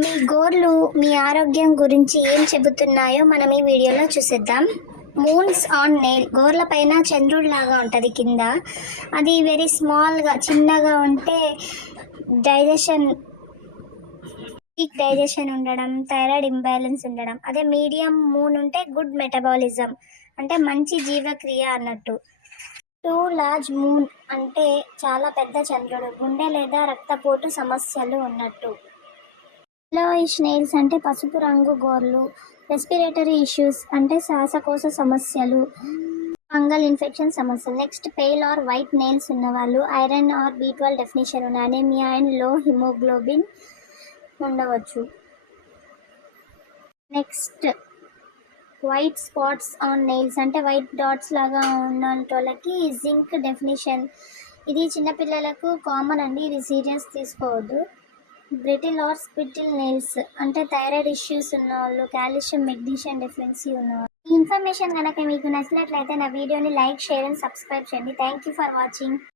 మీ గోర్లు మీ ఆరోగ్యం గురించి ఏం చెబుతున్నాయో మనం ఈ వీడియోలో చూసేద్దాం. మూన్స్ ఆన్ నెయిల్ గోర్ల పైన చంద్రుడిలాగా ఉంటుంది కింద. అది వెరీ స్మాల్గా చిన్నగా ఉంటే డైజెషన్ వీక్ డైజెషన్ ఉండడం థైరాయిడ్ ఇంబ్యాలెన్స్ ఉండడం. అదే మీడియం మూన్ ఉంటే గుడ్ మెటబాలిజం అంటే మంచి జీవక్రియ అన్నట్టు. టూ లార్జ్ మూన్ అంటే చాలా పెద్ద చంద్రుడు. గుండె లేదా రక్తపోటు సమస్యలు ఉన్నట్టు. ఎల్లోయిష్ నెయిల్స్ అంటే పసుపు రంగు గోర్లు రెస్పిరేటరీ ఇష్యూస్ అంటే శ్వాసకోశ సమస్యలు ఫంగల్ ఇన్ఫెక్షన్ సమస్యలు. Next pale or white nails ఉన్నవాళ్ళు iron or B twelve definition ఉన్న అనేమియా అండ్లో హిమోగ్లోబిన్ ఉండవచ్చు. Next white spots on nails అంటే వైట్ డాట్స్ లాగా ఉన్న వాళ్ళకి జింక్ డెఫినేషన్ ఇది చిన్నపిల్లలకు కామన్ అండి ఇది సీరియస్ తీసుకోవద్దు. బ్రిటిల్ ఆర్ స్పిటిల్ నెయిల్స్ అంటే థైరాయిడ్ ఇష్యూస్ ఉన్న వాళ్ళు కాల్షియం మెగ్నీషియం డెఫిషియన్సీ ఉన్నవాళ్ళు. ఈ ఇన్ఫర్మేషన్ కనుక మీకు నచ్చినట్లయితే నా వీడియోని లైక్ షేర్ అండ్ సబ్స్క్రైబ్ చేయండి. Thank you for watching